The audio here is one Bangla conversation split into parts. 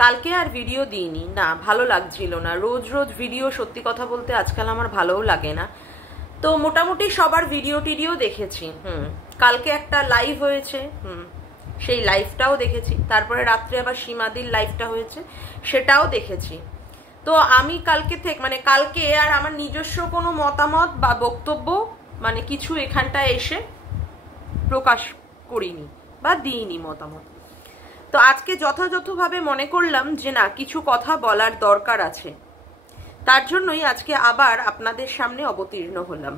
কালকে আর ভিডিও দিইনি, না ভালো লাগছিল না। রোজ রোজ ভিডিও সত্যি কথা বলতে আজকাল আমার ভালোও লাগে না। তো মোটামুটি সবার ভিডিও টিডিও দেখেছি। কালকে একটা লাইভ হয়েছে, সেই লাইভটাও দেখেছি। তারপরে রাত্রে আবার সীমাদির লাইভটা হয়েছে, সেটাও দেখেছি। তো আমি কালকে থেকে কালকে আর আমার নিজস্ব কোনো মতামত বা বক্তব্য কিছু এখানটায় এসে প্রকাশ করিনি বা দিইনি মতামত। তো আজকে যথাযথভাবে মনে করলাম যে না, কিছু কথা বলার দরকার আছে। তার জন্যই আজকে আবার আপনাদের সামনে অবতীর্ণ হলাম।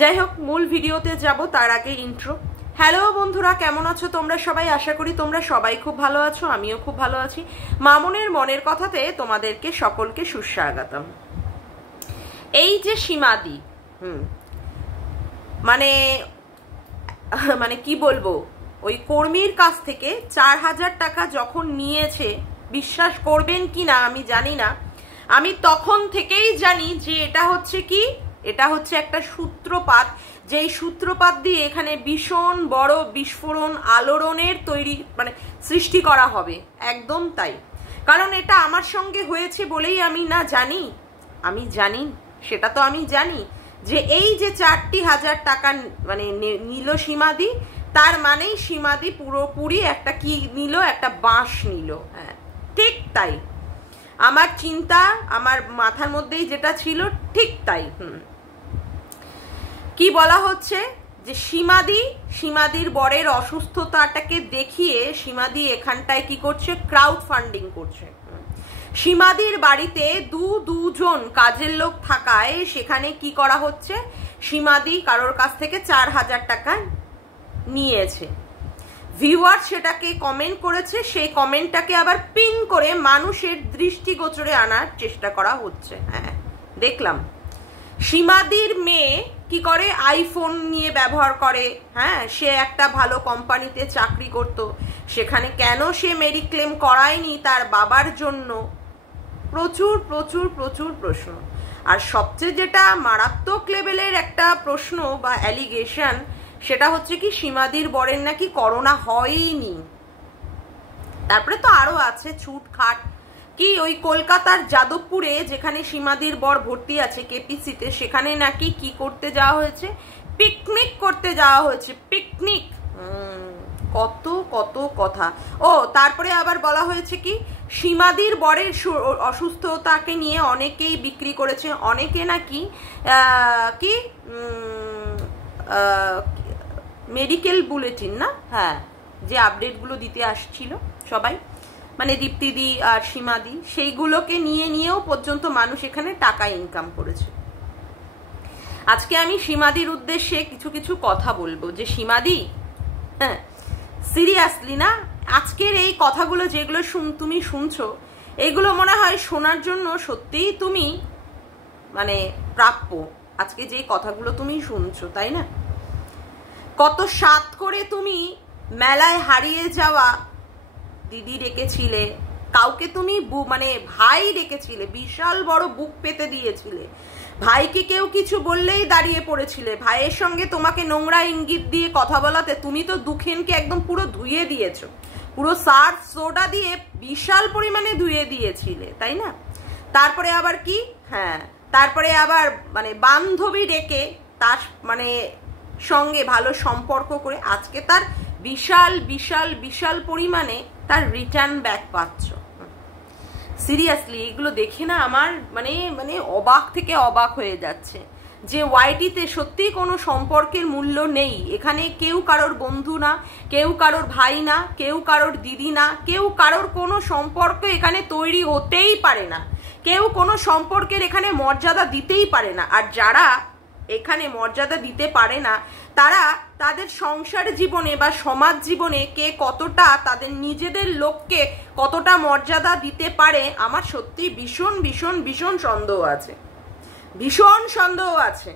যাই হোক, মূল ভিডিওতে যাব তার আগে ইন্ট্রো। হ্যালো বন্ধুরা, কেমন আছো তোমরা সবাই? আশা করি তোমরা সবাই খুব ভালো আছো, আমিও খুব ভালো আছি। মামনের মনের কথাতে তোমাদেরকে সকলকে সুস্বাগতম। এই যে সীমাদি কি বলবো, ওই কর্মীর কাছ থেকে 4000 টাকা যখন নিয়েছে, বিশ্বাস করবেন কি না আমি জানি না, আমি তখন থেকেই জানি যে এটা হচ্ছে কি, এটা হচ্ছে একটা সূত্রপাত। যেই সূত্রপাত দিয়ে এখানে ভীষণ বড় বিস্ফোরণ, আলোড়নের সৃষ্টি করা হবে। একদম তাই। কারণ এটা আমার সঙ্গে হয়েছে বলেই আমি না জানি, আমি জানি, সেটা তো আমি জানি যে এই যে 4,000 টাকা নিল সীমাদি, তার মানেই সীমাদি পুরোপুরি একটা কি নিল, একটা বাঁশ নিল। হ্যাঁ, ঠিক তাই। আমার চিন্তা, আমার মাথার মধ্যেই যেটা ছিল ঠিক তাই। কি বলা হচ্ছে যে সীমাদির বরের অসুস্থতাটাকে দেখিয়ে সীমাদি এখানটায় কি করছে, ক্রাউড ফান্ডিং করছে। সীমাদির বাড়িতে দুজন কাজের লোক থাকায় সেখানে কি করা হচ্ছে, সীমাদি কারোর কাছ থেকে 4000 টাকা নিয়েছে। ভিউয়ার সেটাকে কমেন্ট করেছে, সেই কমেন্টটাকে আবার পিন করে মানুষের দৃষ্টিগোচরে আনার চেষ্টা করা হচ্ছে। হ্যাঁ, দেখলাম সীমাদির মেয়ে কি করে, আইফোন নিয়ে ব্যবহার করে। হ্যাঁ, সে একটা ভালো কোম্পানিতে চাকরি করত, সেখানে কেন সে মেডিক্লেম করায়নি তার বাবার জন্য, প্রচুর প্রচুর প্রচুর প্রশ্ন। আর সবচেয়ে যেটা মারাত্মক লেভেলের একটা প্রশ্ন বা অ্যালিগেশন, সেটা হচ্ছে কি সীমাদির বরের নাকি করোনা হয়নি। তারপরে তো আরো আছে ছুটখাট, কি ওই কলকাতার যাদবপুরে যেখানে সীমাদির বর ভর্তি আছে কেপিসিতে, সেখানে নাকি কি করতে যাওয়া হয়েছে, পিকনিক করতে যাওয়া হয়েছে। পিকনিক, কত কত কথা। ও তারপরে আবার বলা হয়েছে কি সীমাদির বরের অসুস্থতাকে নিয়ে অনেকেই বিক্রি করেছে, অনেকে নাকি কি মেডিকেল বুলেটিন না, হ্যাঁ, যে আপডেটগুলো দিতে আসছিল সবাই, দীপ্তিদি আর সীমাদি, সেইগুলোকে নিয়েও পর্যন্ত মানুষ এখানে টাকা ইনকাম করেছে। আজকে আমি সীমাদির উদ্দেশ্যে কিছু কিছু কথা বলবো যে সীমাদি, হ্যাঁ সিরিয়াসলি না, আজকের এই কথাগুলো যেগুলো তুমি শুনছো, এগুলো মনে হয় শোনার জন্য সত্যিই তুমি প্রাপ্য। আজকে যে কথাগুলো তুমি শুনছো, তাই না? কত সাত করে তুমি মেলায় হারিয়ে যাওয়া দিদি ডেকেছিলে, কাউকে তুমি ভাই ডেকেছিলে, বিশাল বড় বুক পেতে দিয়েছিলে, ভাইকে কেউ কিছু বললেই দাঁড়িয়ে পড়েছিলে, ভাইয়ের সঙ্গে তোমাকে নোংরা ইঙ্গিত দিয়ে কথা বলাতে তুমি তো দুখেনকে একদম পুরো ধুয়ে দিয়েছো, পুরো সার্ফ সোডা দিয়ে বিশাল পরিমাণে ধুয়ে দিয়েছিলে, তাই না? তারপরে আবার কি, হ্যাঁ, তারপরে আবার বান্ধবী ডেকে তার সঙ্গে ভালো সম্পর্ক করে আজকে তার বিশাল বিশাল বিশাল পরিমাণে তার রিটার্ন ব্যাক পাচ্ছ। সিরিয়াসলি এগুলো দেখে না আমার অবাক থেকে অবাক হয়ে যাচ্ছে যে ওয়াইটিতে সত্যি কোনো সম্পর্কের মূল্য নেই। এখানে কেউ কারোর বন্ধু না, কেউ কারোর ভাই না, কেউ কারোর দিদি না, কেউ কারোর কোনো সম্পর্ক এখানে তৈরি হতেই পারে না, কেউ কোনো সম্পর্কের এখানে মর্যাদা দিতেই পারে না। আর যারা এখানে মর্যাদা দিতে পারে না, তারা তাদের সংসার জীবনে বা সমাজ জীবনে কে কতটা তাদের নিজেদের লোককে কতটা মর্যাদা দিতে পারে, আমার সত্যি ভীষণ ভীষণ ভীষণ সন্দেহ আছে, ভীষণ সন্দেহ আছে।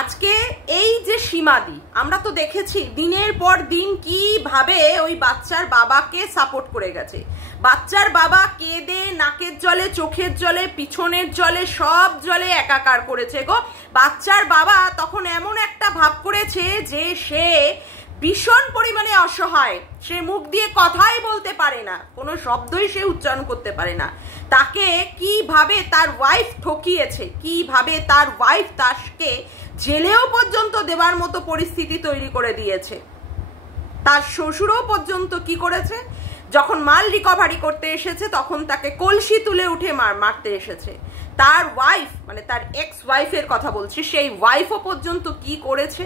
আজকে এই যে সীমাদি, আমরা তো দেখেছি দিনের পর দিন কিভাবে ওই বাচ্চার বাবাকে সাপোর্ট করে গেছে। বাচ্চার বাবা কেঁদে নাকের জলে, চোখের জলে, পিছনের জলে, সব জলে একাকার করেছে গো। বাচ্চার বাবা তখন এমন একটা ভাব করেছে যে সে ভীষণ পরিমাণে অসহায়, সে মুখ দিয়ে কথাই বলতে পারে না, কোনো শব্দই সে উচ্চারণ করতে পারে না। তাকে কিভাবে তার ওয়াইফ ঠকিয়েছে, কিভাবে তার ওয়াইফ তাকে জেলেও পর্যন্ত দেওয়ার মতো পরিস্থিতি তৈরি করে দিয়েছে। তার শ্বশুরও পর্যন্ত কি করেছে, যখন মাল রিকভারি করতে এসেছে তখন তাকে কলসি তুলে উঠে মারতে এসেছে। তার ওয়াইফ, মানে তার এক্স ওয়াইফের কথা বলছি, সেই ওয়াইফও পর্যন্ত কি করেছে,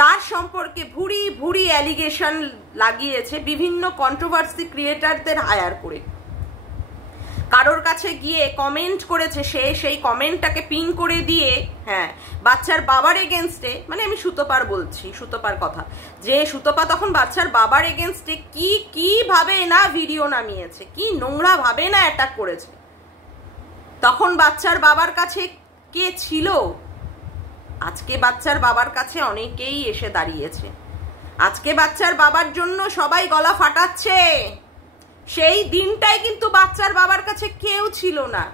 তার সম্পর্কে ভুরি ভুরি অ্যালিগেশন লাগিয়েছে বিভিন্ন কন্ট্রোভার্সি ক্রিয়েটারদের হায়ার করে। কারোর কাছে গিয়ে কমেন্ট করেছে, সে সেই কমেন্টটাকে পিন করে দিয়ে, হ্যাঁ, বাচ্চার বাবার এগেনস্টে, মানে আমি সুতপার বলছি, সুতপার কথা, যে সুতপা তখন বাচ্চার বাবার এগেনস্টে কিভাবে না ভিডিও নামিয়েছে, কি নোংরা ভাবে না অ্যাটাক করেছে। তখন বাচ্চার বাবার কাছে কে ছিল? আজকে বাচ্চার বাবার কাছে অনেকেই এসে দাঁড়িয়েছে। আজকে বাচ্চার বাবার জন্য সবাই গলা ফাটাচ্ছে। সেই দিনটাই কিন্তু বাচ্চার বাবার কাছে কেউ ছিল না,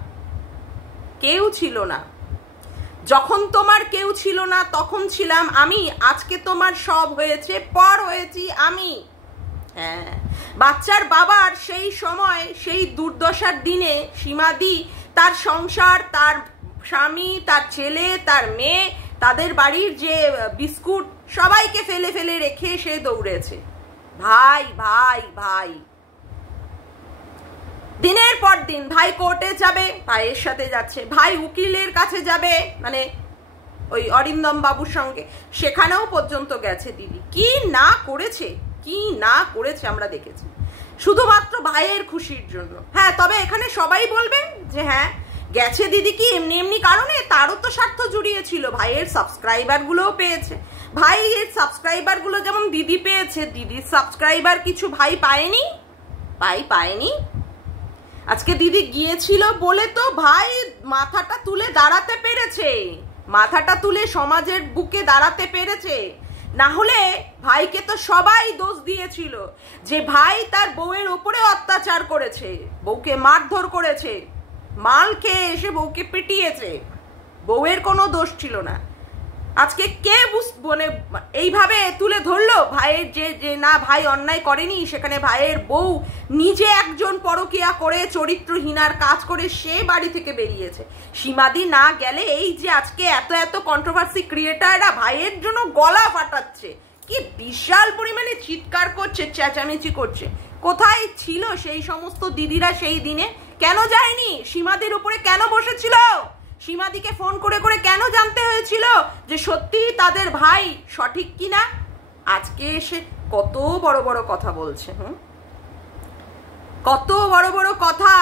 কেউ ছিল না। যখন তোমার কেউ ছিল না তখন ছিলাম আমি, আজকে তোমার সব হয়েছে, পর হয়েছি আমি। হ্যাঁ, বাচ্চার বাবার সেই সময়, সেই দুর্দশার দিনে সীমাদি তার সংসার, তার স্বামী, তার ছেলে, তার মেয়ে, তাদের বাড়ির যে বিস্কুট সবাইকে ফেলে ফেলে রেখে সে দৌড়েছে। ভাই ভাই ভাই, দিনের পর দিন ভাই কোর্টে যাবে, ভাইয়ের সাথে যাচ্ছে, ভাই উকিলের কাছে যাবে, মানে ওই অরিন্দম বাবুর সঙ্গে, সেখানেও পর্যন্ত গেছে দিদি। কি না করেছে, কি না করেছে আমরা দেখেছি, শুধুমাত্র ভাইয়ের খুশির জন্য। হ্যাঁ, তবে এখানে সবাই বলবেন যে হ্যাঁ গেছে দিদি কি এমনি এমনি কারণে, তারও তো স্বার্থ জুড়িয়েছিল, ভাইয়ের সাবস্ক্রাইবার গুলোও পেয়েছে। ভাইয়ের সাবস্ক্রাইবার গুলো যেমন দিদি পেয়েছে, দিদির সাবস্ক্রাইবার কিছু ভাই পায়নি, ভাই পায়নি। আজকে দিদি গিয়েছিল বলে তো ভাই মাথাটা তুলে দাঁড়াতে পেরেছে, মাথাটা তুলে সমাজের বুকে দাঁড়াতে পেরেছে। না হলে ভাইকে তো সবাই দোষ দিয়েছিল যে ভাই তার বউয়ের উপরে অত্যাচার করেছে, বউকে মারধর করেছে, মাল খেয়ে এসে বউকে পিটিয়েছে, বউয়ের কোনো দোষ ছিল না। আজকে কে মানে এইভাবে তুলে ধরলো ভাইয়ের যে না ভাই অন্যায় করেনি, সেখানে ভাইয়ের বউ নিজে একজন পরকীয়া করে চরিত্রহীনার কাজ করে সে বাড়ি থেকে বেরিয়েছে। সীমাদি না গেলে এই যে আজকে এত এত কন্ট্রোভার্সি ক্রিয়েটাররা ভাইয়ের জন্য গলা ফাটাচ্ছে, কি বিশাল পরিমাণে চিৎকার করছে, চেঁচামেচি করছে। কোথায় ছিল সেই সমস্ত দিদিরা সেই দিনে? কেন যায়নি? সীমাদির উপরে কেন বসেছিল? সীমাদিকে ফোন করে করে কেন জানতে হয়েছিল যে সত্যি তাদের ভাই সঠিক কিনা? আজকে এসে কত বড় বড় কথা বলছে, কত বড় বড় কথা।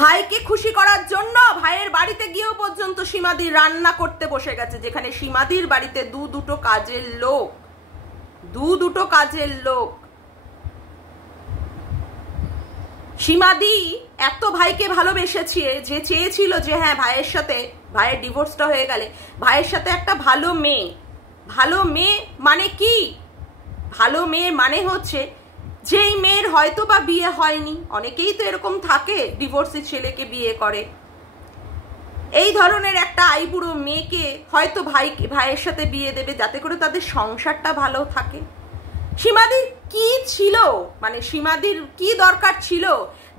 ভাইকে খুশি করার জন্য ভাইয়ের বাড়িতে গিয়েও পর্যন্ত সীমাদি রান্না করতে বসে গেছে, যেখানে সীমাদির বাড়িতে দুটো কাজের লোক, দুটো কাজের লোক। সীমাদি এত ভাইকে ভালোবেসেছে যে চেয়েছিল যে হ্যাঁ ভাইয়ের সাথে, ভাইয়ের ডিভোর্সটা হয়ে গেলে ভাইয়ের সাথে একটা ভালো মেয়ে। ভালো মেয়ে মানে কি? ভালো মেয়ে মানে হচ্ছে যেই মেয়ের হয়তো বা বিয়ে হয়নি, অনেকেই তো এরকম থাকে ডিভোর্সি ছেলেকে বিয়ে করে, এই ধরনের একটা আইবুড়ো মেয়েকে হয়তো ভাইয়ের সাথে বিয়ে দেবে যাতে করে তাদের সংসারটা ভালো থাকে। সীমাদির কি ছিল, মানে সীমাদির কি দরকার ছিল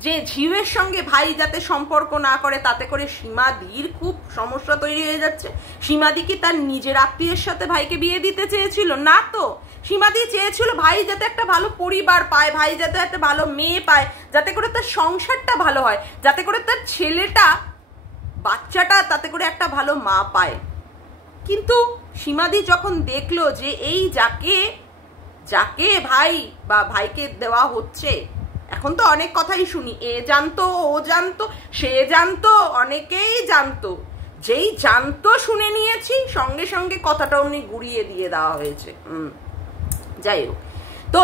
যে ঝিউয়ের সঙ্গে ভাই যাতে সম্পর্ক না করে, তাতে করে সীমাদির খুব সমস্যা তৈরি হয়ে যাচ্ছে। সীমাদি কি তার নিজের আত্মীয়ের সাথে ভাইকে বিয়ে দিতে চেয়েছিল? না তো, সীমাদি চেয়েছিল ভাই যাতে একটা ভালো পরিবার পায়, ভাই যাতে একটা ভালো মেয়ে পায়, যাতে করে তার সংসারটা ভালো হয়, যাতে করে তার ছেলেটা, বাচ্চাটা তাতে করে একটা ভালো মা পায়। কিন্তু সীমাদি যখন দেখলো যে এই যাকে ভাই বা ভাইকে দেওয়া হচ্ছে, এখন তো অনেক কথাই শুনি, এ জানতো, ও জানতো, সে জানতো, অনেকেই জানতো, যেই জানতো শুনে নিয়েছি, সঙ্গে সঙ্গে কথাটা উনি গুড়িয়ে দিয়ে দেওয়া হয়েছে। যাই হোক, তো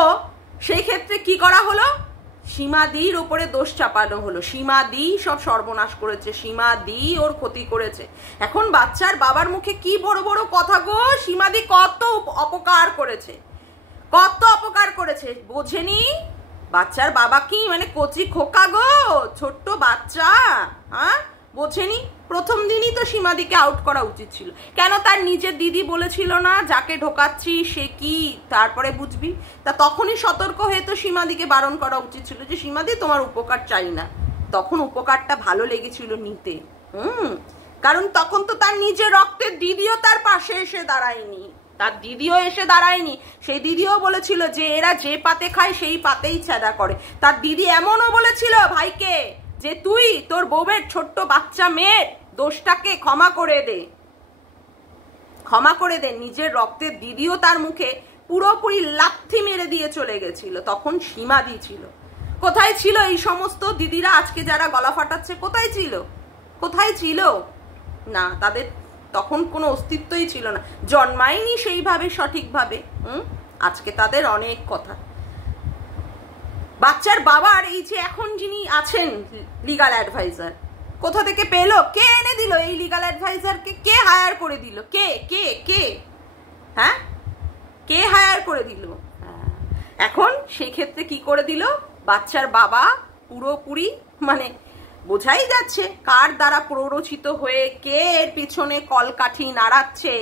সেই ক্ষেত্রে কি করা হলো? সীমাদির ওপরে দোষ চাপানো হলো, সীমাদি সব সর্বনাশ করেছে, সীমাদি ওর ক্ষতি করেছে। এখন বাচ্চার বাবার মুখে কি বড় বড় কথা গো, সীমাদি কত অপকার করেছে, কত অপকার করেছে, বোঝেনি? বাচ্চার বাবা কি মানে কচি খোকা গো, ছোট্ট বাচ্চা, হ্যাঁ, বোঝেনি? প্রথম দিনই তো সীমাদিকে আউট করা উচিত ছিল। কেন? তার নিজের দিদি বলেছিল না যাকে ঢোকাচ্ছি সে কি, তারপরে বুঝবি। তা তখনই সতর্ক হয়ে তো সীমাদিকে বারণ করা উচিত ছিল যে সীমাদি তোমার উপকার চাই না। তখন উপকারটা ভালো লেগেছিল নিতে। কারণ তখন তো তার নিজের রক্তের দিদিও তার পাশে এসে দাঁড়ায়নি, তার দিদিও এসে দাঁড়ায়নি। সেই দিদিও বলেছিল যে এরা যে পাতে খায় সেই পাতেই ছেদা করে। তার দিদি এমনও বলেছিল ভাইকে যে তুই তোর বউয়ের ছোট্ট বাচ্চা মেয়ের দোষটাকে ক্ষমা করে দে, ক্ষমা করে দে। নিজের রক্তের দিদিও তার মুখে পুরোপুরি লাথি মেরে দিয়ে চলে গেছিল। তখন সীমাদি ছিল। কোথায় ছিল এই সমস্ত দিদিরা আজকে যারা গলা ফাটাচ্ছে? কোথায় ছিল? কোথায় ছিল? না, তাদের তখন কোনো অস্তিত্বই ছিল না, জন্মায়নি সেইভাবে সঠিকভাবে। আজকে তাদের অনেক কথা। বাচ্চার বাবার এই যে এখন যিনি আছেন লিগাল অ্যাডভাইজার, কোথা থেকে পেলো? কে এনে দিল এই লিগাল অ্যাডভাইজারকে? কে হায়ার করে দিল? কে কে কে হ্যাঁ, কে হায়ার করে দিল? এখন সেই ক্ষেত্রে কি করে দিল? বাচ্চার বাবা পুরোপুরি মানে বোঝাই যাচ্ছে কার দ্বারা প্ররোচিত হয়ে কে এর পিছনে কলকাঠি নাড়াচ্ছে,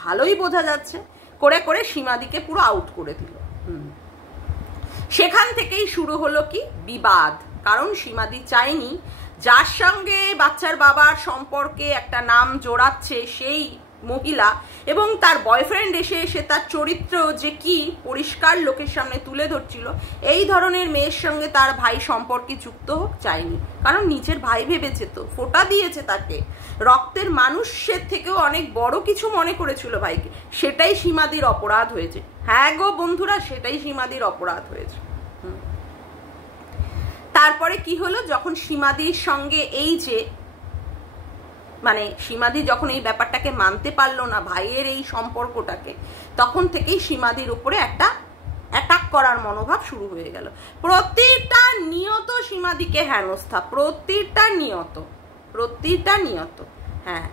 ভালোই বোঝা যাচ্ছে। করে করে সীমাদিকে পুরো আউট করে দিল। সেখান থেকেই শুরু হলো কি বিবাদ। কারণ সীমাদি চায়নি যার সঙ্গে বাচ্চার বাবার সম্পর্কে একটা নাম জোড়াচ্ছে সেই মহিলা এবং তার বয়ফ্রেন্ড এসে এসে তার চরিত্র যে কি পরিষ্কার লোকের সামনে তুলে ধরছিল, এই ধরনের মেয়ের সঙ্গে তার ভাই সম্পর্কে যুক্ত হোক চায়নি। কারণ নিজের ভাই ভেবেছে, তো ফোঁটা দিয়েছে তাকে, রক্তের মানুষের থেকেও অনেক বড় কিছু মনে করেছিল ভাইকে। সেটাই সীমাদির অপরাধ হয়েছে। হ্যাঁ গো বন্ধুরা, সেটাই সীমাদির অপরাধ হয়েছে। তারপরে কি হলো? যখন সীমাদির সঙ্গে এই যে মানে সীমাদি যখন এই ব্যাপারটাকে মানতে পারলো না, ভাইয়ের এই সম্পর্কটাকে, তখন থেকেই সীমাদির উপরে একটা অ্যাটাক করার মনোভাব শুরু হয়ে গেল। প্রতিটা নিয়ত সীমাদিকে হেনস্থা, প্রতিটা নিয়ত। হ্যাঁ,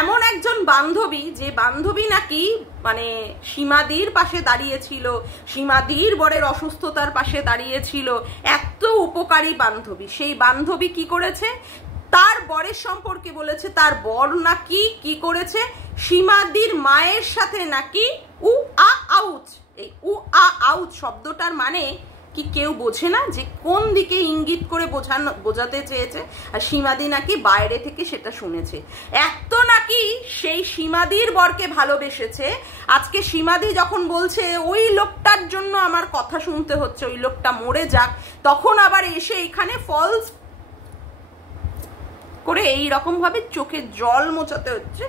এমন একজন বান্ধবী, যে বান্ধবী নাকি মানে সীমাদির পাশে দাঁড়িয়েছিল, সীমাদির বরের অসুস্থতার পাশে দাঁড়িয়েছিল, এত উপকারী বান্ধবী, সেই বান্ধবী কি করেছে? তার বরের সম্পর্কে বলেছে তার বর নাকি কি করেছে, সীমাদির মায়ের সাথে নাকি আউচ। এই আউচ শব্দটার মানে কি কেউ বোঝে না যে কোন দিকে ইঙ্গিত করে বোঝাতে চেয়েছে? আর সীমাদি নাকি বাইরে থেকে সেটা শুনেছে। এত নাকি সেই সীমাদির বরকে ভালোবেসেছে, আজকে সীমাদি যখন বলছে ওই লোকটার জন্য আমার কথা শুনতে হচ্ছে, ওই লোকটা মরে যাক, তখন আবার এসে এখানে ফলস করে এই রকম ভাবে চোখে জল মোছাতে হচ্ছে।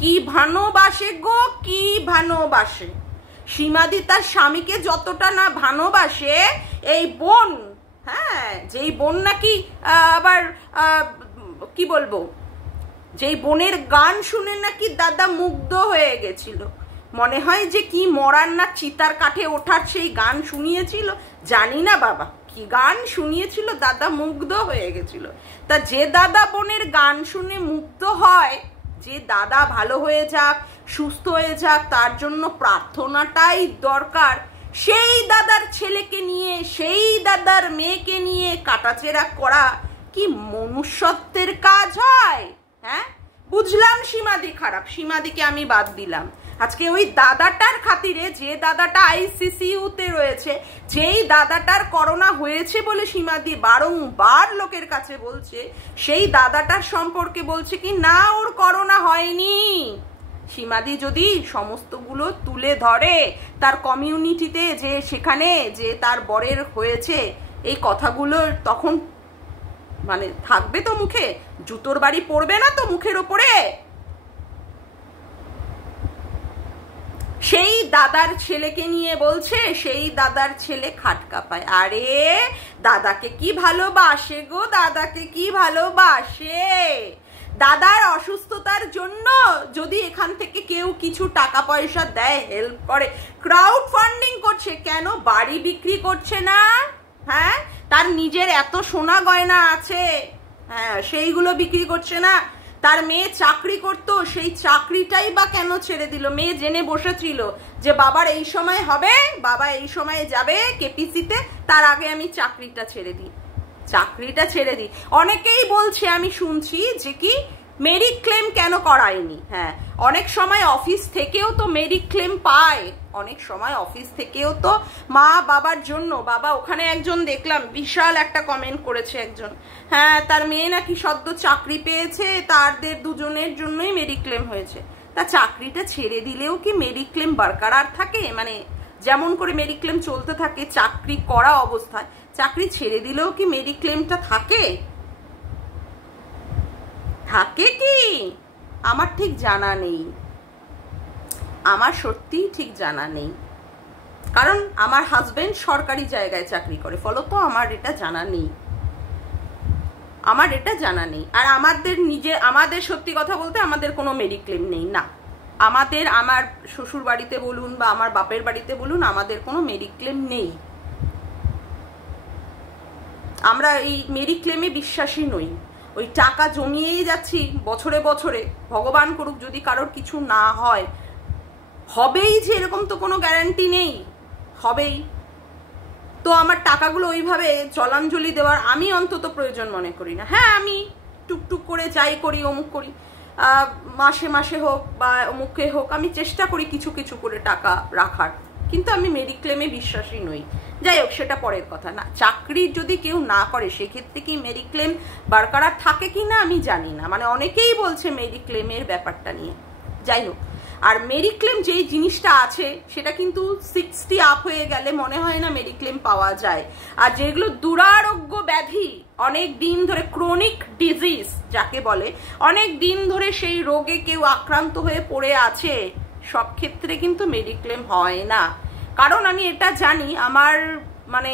কি ভালোবাসে গো, কি ভালোবাসে সীমাদি তার স্বামীকে যতটা না ভালোবাসে এই বোন, হ্যাঁ, যেই বোন নাকি আবার কি বলবো, যেই বোনের গান শুনে নাকি দাদা মুগ্ধ হয়ে গেছিল। মনে হয় যে কি মরার না চিতার কাঠে ওঠার সেই গান শুনিয়েছিল, জানি না বাবা কি গান শুনিয়েছিল, দাদা মুগ্ধ হয়ে গেছিল। তা যে দাদা বোনের গান শুনে মুগ্ধ হয়, যে দাদা ভালো হয়ে যাক, সুস্থ হয়ে যাক, তার জন্য প্রার্থনাটাই দরকার, সেই দাদার ছেলেকে নিয়ে, সেই দাদার মেয়েকে নিয়ে কাটাছেড়া করা কি মনুষ্যত্বের কাজ হয়? হ্যাঁ, বুঝলাম সীমাদি খারাপ, সীমাদিকে আমি বাদ দিলাম। আজকে ওই দাদাটার খাতিরে, যে দাদাটা আইসিসিউতে রয়েছে, যেই দাদাটার করোনা হয়েছে বলে সীমাদি বারংবার লোকের কাছে বলছে, সেই দাদাটার সম্পর্কে বলছে কি না ওর করোনা হয়নি। সীমাদি যদি সমস্তগুলো তুলে ধরে তার কমিউনিটিতে, যে সেখানে যে তার বরের হয়েছে, এই কথাগুলো তখন মানে থাকবে তো মুখে, জুতোর বাড়ি পড়বে না তো মুখের ওপরে? সেই দাদার ছেলেকে নিয়ে বলছে সেই দাদার ছেলে খাটকা পায়। আরে দাদাকে কি ভালোবাসে গো, দাদাকে কি ভালোবাসে। দাদার অসুস্থতার জন্য যদি এখান থেকে কেউ কিছু টাকা পয়সা দেয়, হেল্প করে, ক্রাউড ফান্ডিং করছে, কেন বাড়ি বিক্রি করছে না? হ্যাঁ, তার নিজের এত সোনা গয়না আছে, হ্যাঁ, সেইগুলো বিক্রি করছে না? তার মেয়ে চাকরি করতো, সেই চাকরিটাই বা কেন ছেড়ে দিল? মেয়ে জেনে বসেছিল যে বাবার এই সময় হবে, বাবা এই সময়ে যাবে কেপিসিতে, তার আগে আমি চাকরিটা ছেড়ে দিই। চাকরিটা ছেড়ে দিই। অনেকেই বলছে, আমি শুনছি যে কি মেরি ক্লেম কেন করায়নি। হ্যাঁ, অনেক সময় অফিস থেকেও তো মেরি ক্লেম পায়, অনেক সময় অফিস থেকেও তো মা বাবার জন্য, বাবা ওখানে একজন দেখলাম বিশাল একটা কমেন্ট করেছে একজন, হ্যাঁ তার মেয়ে নাকি সদ্য চাকরি পেয়েছে, তাদের দুজনের জন্যই মেরি ক্লেম হয়েছে। তা চাকরিটা ছেড়ে দিলেও কি মেরি ক্লেম বরকরার থাকে? মানে যেমন করে মেরি ক্লেম চলতে থাকে চাকরি করা অবস্থায়, চাকরি ছেড়ে দিলেও কি মেরি ক্লেমটা থাকে? থাকে কি? আমার ঠিক জানা নেই, আমার সত্যি ঠিক জানা নেই, কারণ আমার হাজবেন্ড সরকারি জায়গায় চাকরি করে, ফলত আমার এটা জানা নেই, আমার এটা জানা নেই। আর আমাদের সত্যি কথা বলতে আমাদের কোনো মেরি ক্লেম নেই না, আমার শ্বশুর বাড়িতে বলুন বা আমার বাপের বাড়িতে বলুন, আমাদের কোনো মেরি ক্লেম নেই। আমরা এই মেরি ক্লেমে বিশ্বাসী নই। ওই টাকা জমিয়েই যাচ্ছি বছরে বছরে, ভগবান করুক যদি কারোর কিছু না হয়, হবেই যে এরকম তো কোনো গ্যারান্টি নেই, হবেই। তো আমার টাকাগুলো ওইভাবে জলাঞ্জলি দেওয়ার আমি অন্তত প্রয়োজন মনে করি না। হ্যাঁ, আমি টুকটুক করে যাই করি, অমুক করি, মাসে মাসে হোক বা অমুকে হোক, আমি চেষ্টা করি কিছু কিছু করে টাকা রাখার, কিন্তু আমি মেরি ক্লেমে বিশ্বাসী নই। যাই হোক, সেটা পরের কথা। না, চাকরি যদি কেউ না করে সেক্ষেত্রে কি মেরি ক্লেম বরকরার থাকে কি না আমি জানি না, মানে অনেকেই বলছে মেরি ক্লেমের ব্যাপারটা নিয়ে। যাই হোক, আর মেরি ক্লেম যেই জিনিসটা আছে সেটা কিন্তু 60 আপ হয়ে গেলে মনে হয় না মেরি ক্লেম পাওয়া যায়। আর যেগুলো দুরারোগ্য ব্যাধি, অনেক দিন ধরে ক্রনিক ডিজিজ যাকে বলে, অনেক দিন ধরে সেই রোগে কেউ আক্রান্ত হয়ে পড়ে আছে, সব ক্ষেত্রে কিন্তু মেরি ক্লেম হয় না। কারণ আমি এটা জানি, আমার মানে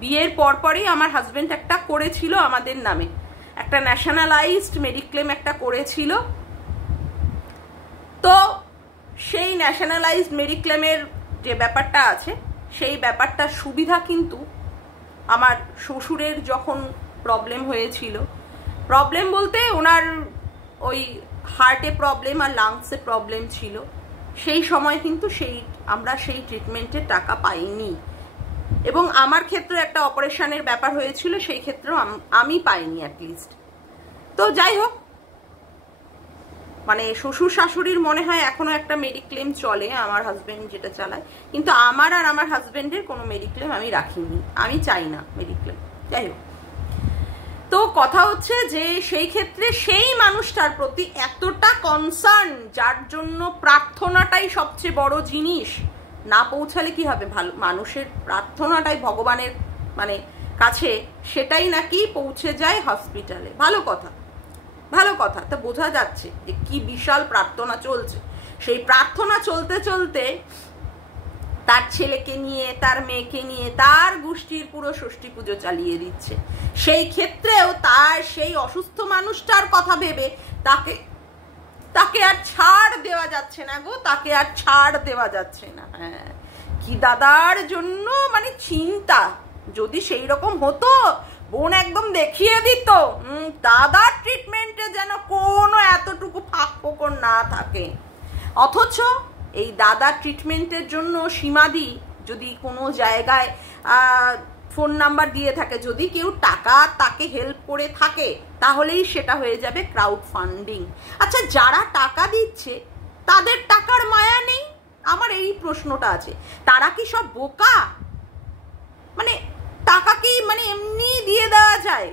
বিয়ের পরপরই আমার হাজবেন্ড একটা করেছিল আমাদের নামে, একটা ন্যাশনালাইজড মেরি ক্লেম একটা করেছিল। তো সেই ন্যাশনালাইজড মেরি ক্লেমের যে ব্যাপারটা আছে, সেই ব্যাপারটার সুবিধা কিন্তু আমার শ্বশুরের যখন প্রবলেম হয়েছিল, প্রবলেম বলতে ওনার ওই হার্টে প্রবলেম আর লাংসে প্রবলেম ছিল, সেই সময় কিন্তু আমরা সেই ট্রিটমেন্টের টাকা পাইনি। এবং আমার ক্ষেত্রে একটা অপারেশনের ব্যাপার হয়েছিল, সেই ক্ষেত্রেও আমি পাইনি অ্যাটলিস্ট। তো যাই হোক, মানে শ্বশুর শাশুড়ির মনে হয় এখনো একটা মেরি ক্লেম চলে, আমার হাজবেন্ড যেটা চালায়, কিন্তু আমার আর আমার হাজবেন্ডের কোনো মেরি ক্লেম আমি রাখিনি, আমি চাই না মেরি ক্লেম। যাই হোক, তো কথা হচ্ছে যে সেই ক্ষেত্রে সেই মানুষটার প্রতি এতটা কনসার্ন, যার জন্য প্রার্থনাটাই সবচেয়ে বড় জিনিস, না পৌঁছালে কি হবে, ভালো মানুষের প্রার্থনাটাই ভগবানের মানে কাছে, সেটাই নাকি পৌঁছে যায় হসপিটালে। ভালো কথা, ভালো কথা। তা বোঝা যাচ্ছে যে কি বিশাল প্রার্থনা চলছে। সেই প্রার্থনা চলতে চলতে তার ছেলেকে নিয়ে, তার মেয়েকে নিয়ে, তার গোষ্ঠীর পুরো ষষ্ঠী পুজো চালিয়ে দিচ্ছে। সেই ক্ষেত্রেও তার সেই অসুস্থ মানুষটার কথা ভেবে তাকে আর ছাড় দেওয়া যাচ্ছে না গো, তাকে আর ছাড় দেওয়া যাচ্ছে না। হ্যাঁ, কি দাদার জন্য মানে চিন্তা, যদি সেই রকম হতো বোন একদম দেখিয়ে দিত, দাদার ট্রিটমেন্টে যেন কোনো এতটুকু ফাঁক ফোকর না থাকে। অথচ এই দাদার ট্রিটমেন্টের জন্য সীমাদি যদি কোনো জায়গায় ফোন নাম্বার দিয়ে থাকে, যদি কেউ টাকা তাকে হেল্প করে থাকে, তাহলেই সেটা হয়ে যাবে ক্রাউড ফান্ডিং। আচ্ছা, যারা টাকা দিচ্ছে তাদের টাকার মায়া নেই? আমার এই প্রশ্নটা আছে, তারা কি সব বোকা? মানে টাকা কি মানে এমনি দিয়ে দেওয়া যায়?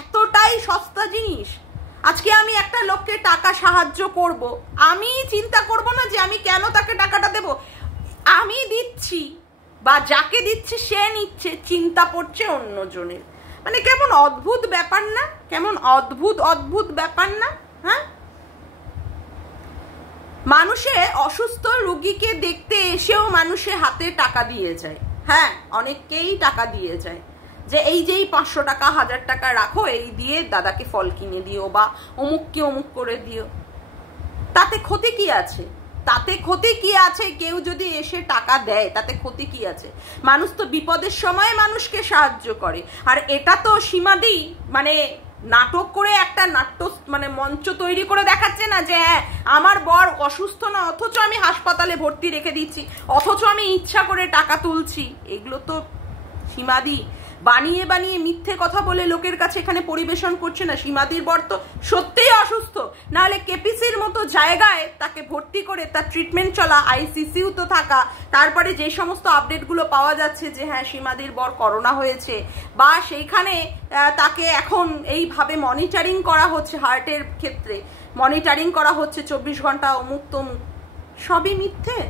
এতটাই সস্তা জিনিস। আজকে আমি একটা লোককে টাকা সাহায্য করব, আমি চিন্তা করব না যে আমি কেন তাকে টাকাটা দেব, আমি দিচ্ছি বা যাকে দিচ্ছি সে নিচ্ছে, চিন্তা পড়ছে অন্যজনের। মানে কেমন অদ্ভুত ব্যাপার না? কেমন অদ্ভুত ব্যাপার না? হ্যাঁ, মানুষে অসুস্থ রোগীকে দেখতে এসেও মানুষে হাতে টাকা দিয়ে যায়। হ্যাঁ, অনেককেই টাকা দিয়ে যায় যে এই যে 500 টাকা 1000 টাকা রাখো, এই দিয়ে দাদাকে ফল কিনে দিও বা অমুককে অমুক করে দিও। তাতে ক্ষতি কি আছে? তাতে ক্ষতি কি আছে? কেউ যদি এসে টাকা দেয় তাতে ক্ষতি কি আছে? মানুষ তো বিপদের সময় মানুষকে সাহায্য করে। আর এটা তো সীমাদি মানে নাটক করে একটা মানে মঞ্চ তৈরি করে দেখাচ্ছে না যে হ্যাঁ আমার বর অসুস্থ না, অথচ আমি হাসপাতালে ভর্তি রেখে দিচ্ছি, অথচ আমি ইচ্ছা করে টাকা তুলছি। এগুলো তো সীমাদি বানিয়ে বানিয়ে মিথ্যে কথা বলে লোকের কাছে এখানে পরিবেশন করছে না। সীমাদির বর তো সত্যিই অসুস্থ, নাহলে কেপিসির মতো জায়গায় তাকে ভর্তি করে তার ট্রিটমেন্ট চলা, আইসিসিউ তো থাকা, তারপরে যে সমস্ত আপডেটগুলো পাওয়া যাচ্ছে যে হ্যাঁ সীমাদির বর করোনা হয়েছে, বা সেইখানে তাকে এখন এইভাবে মনিটরিং করা হচ্ছে, হার্টের ক্ষেত্রে মনিটরিং করা হচ্ছে 24 ঘন্টা, অমুক তমুক, সবই মিথ্যে।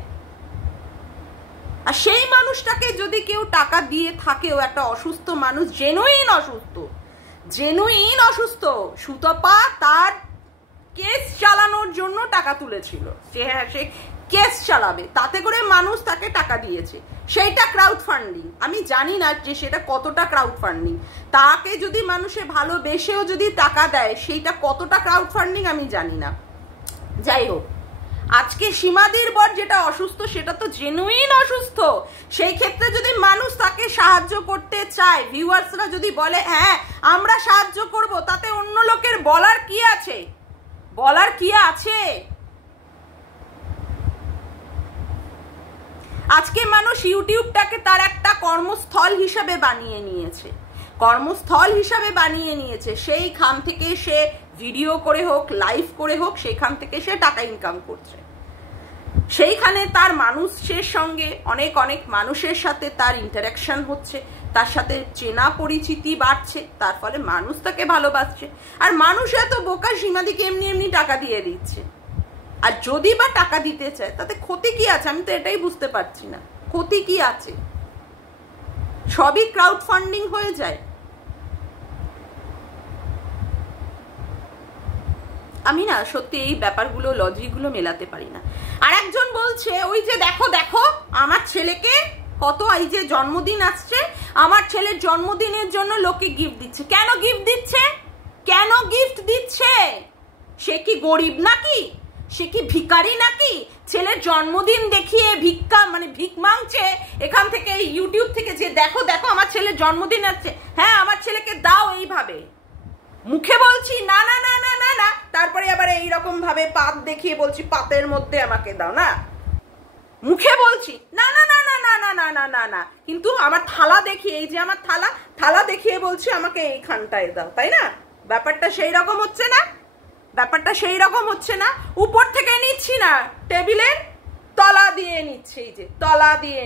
আর সেই মানুষটাকে যদি কেউ টাকা দিয়ে থাকেও, একটা অসুস্থ মানুষ, জেনুইন অসুস্থ, সুতপা তার কেস চালানোর জন্য টাকা তুলেছিল, যে হ্যাঁ সে কেস চালাবে, তাতে করে মানুষ তাকে টাকা দিয়েছে, সেইটা ক্রাউড ফান্ডিং। আমি জানি না যে সেটা কতটা ক্রাউড ফান্ডিং, তাকে যদি মানুষে ভালোবেসেও যদি টাকা দেয় সেইটা কতটা ক্রাউড ফান্ডিং আমি জানি না। যাই হোক, আজকে সীমাদির বর যেটা অসুস্থ সেটা তো জেনুইন অসুস্থ, সেই ক্ষেত্রে যদি মানুষ তাকে সাহায্য করতে চায়, ভিউয়ার্সরা যদি বলে হ্যাঁ আমরা সাহায্য করব, তাতে অন্য লোকের বলার কি আছে? আজকে মানুষ ইউটিউবটাকে তার একটা কর্মস্থল হিসাবে বানিয়ে নিয়েছে, সেইখান থেকে সে ভিডিও করে হোক, লাইভ করে হোক, সেখান থেকে সে টাকা ইনকাম করছে। সেইখানে তার মানুষের সঙ্গে অনেক মানুষের সাথে তার ইন্টারাকশন হচ্ছে, তার সাথে চেনা পরিচিতি বাড়ছে, তার ফলে মানুষ তাকে ভালোবাসছে। আর মানুষ এত বোকা, সীমাদিকে এমনি টাকা দিয়ে দিচ্ছে। আর যদি বা টাকা দিতে চায় তাতে ক্ষতি কি আছে? আমি তো এটাই বুঝতে পারছি না, ক্ষতি কি আছে? সবই ক্রাউড ফান্ডিং হয়ে যায়। আমি না সত্যি এই ব্যাপারগুলো, লজিকগুলো মেলাতে পারি না। আর একজন বলছে ওই যে দেখো আমার ছেলেকে কত, এই যে জন্মদিন আসছে, আমার ছেলের জন্মদিনের জন্য লোকে গিফট দিচ্ছে। কেন গিফট দিচ্ছে? সে কি গরিব নাকি? সে কি ভিখারি নাকি? ছেলের জন্মদিন দেখিয়ে ভিক মাংছে এখান থেকে, ইউটিউব থেকে, যে দেখো আমার ছেলের জন্মদিন আসছে, হ্যাঁ আমার ছেলেকে দাও। এইভাবে মুখে বলছি না, তারপরে আবার এইরকম ভাবে পাত দেখিয়ে বলছি পাতের মধ্যে আমাকে দাও, না মুখে বলছি না, কিন্তু আমার থালা দেখিয়ে, এই যে আমার থালা দেখিয়ে বলছি আমাকে এইখানটায় দাও, তাই না? ব্যাপারটা সেই রকম হচ্ছে না। উপর থেকে নিচ্ছি না, টেবিলের তলা দিয়ে নিচ্ছি, এই যে তলা দিয়ে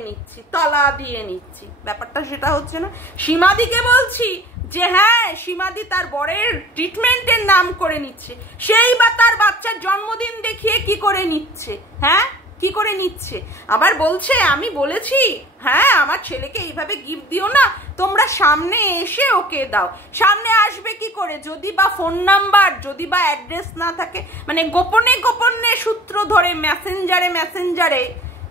নিচ্ছি, ব্যাপারটা সেটা হচ্ছে না। সীমাদিকে বলছি যে হ্যাঁ সীমাদি তার বরের ট্রিটমেন্টের নাম করে নিচ্ছে, সেই বা তার বাচ্চার জন্মদিন দেখিয়ে কি করে নিচ্ছে? আবার বলছে আমি বলেছি হ্যাঁ আমার ছেলেকে এইভাবে গিফট দিও না, তোমরা সামনে এসে ওকে দাও। সামনে আসবে কি করে? যদি বা ফোন নাম্বার, যদি বা অ্যাড্রেস না থাকে, মানে গোপনে সূত্র ধরে মেসেঞ্জারে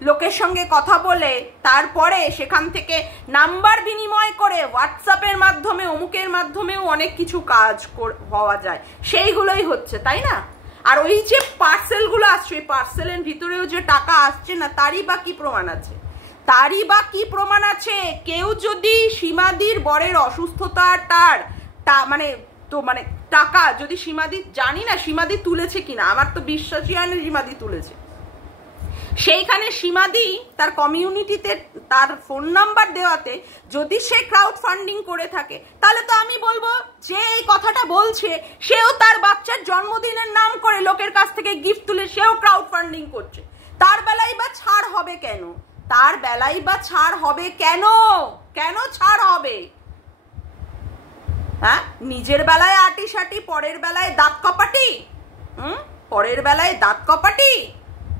লোকের সঙ্গে কথা বলে, তারপরে সেখান থেকে নাম্বার বিনিময় করে হোয়াটসঅ্যাপের মাধ্যমে, অমুকের মাধ্যমেও অনেক কিছু কাজ হওয়া যায়, সেইগুলোই হচ্ছে, তাই না? আর ওই যে পার্সেলগুলো আসছে, ওই পার্সেলের ভিতরেও যে টাকা আসছে না, তারই বা কি প্রমাণ আছে? কেউ যদি সীমাদির বরের অসুস্থতাটার টাকা যদি সীমাদি, জানি না সীমাদি তুলেছে কিনা, আমার তো বিশ্বাসই হয় না সীমাদি তুলেছে, সেইখানে সীমাদি তার কমিউনিটিতে তার ফোন নাম্বার দেওয়াতে যদি সে ক্রাউড ফান্ডিং করে থাকে, তাহলে তো আমি বলবো যে এই কথাটা বলছে সেও তার বাচ্চার জন্মদিনের নাম করে লোকের কাছ থেকে গিফট তুলে সেও ক্রাউড ফান্ডিং করছে। তার বেলায় বা ছাড় হবে কেন ছাড় হবে? হ্যাঁ, নিজের বেলায় আটিসাটি, পরের বেলায় দাঁত কপাটি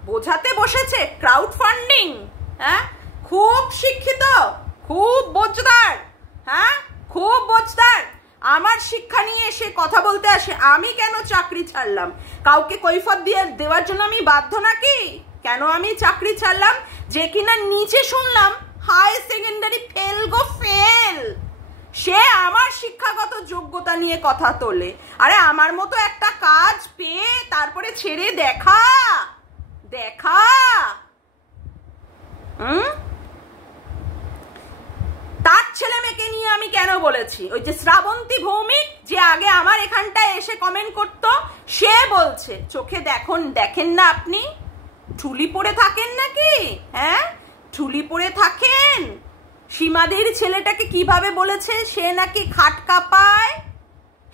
বোঝাতে বসেছে ক্রাউড ফান্ডিং। হ্যাঁ, খুব শিক্ষিত, খুব বোঝদার, আমার শিক্ষা নিয়ে এসে কথা বলতে আসে। আমি কেন চাকরি ছাড়লাম? কাউকে কৈফত দেওয়ার জন্য আমি বাধ্য নাকি? কেন আমি চাকরি ছাড়লাম? যে কিনা নিচে শুনলাম হাই সেকেন্ডারি ফেল, সে আমার শিক্ষাগত যোগ্যতা নিয়ে কথা তোলে। আরে আমার মতো একটা কাজ পেয়ে তারপরে ছেড়ে দেখা, তার ছেলে মেয়েকে নিয়ে আমি কেন বলেছি? ওই যে শ্রাবন্তী ভৌমিক, যে আগে আমার এখানটায় এসে কমেন্ট করতো, সে বলছে চোখে দেখেন না আপনি? ঠুলি পরে থাকেন নাকি? হ্যাঁ, ঠুলি পরে থাকেন? সীমাদির ছেলেটাকে কিভাবে বলেছে সে নাকি খাট কাঁপায়।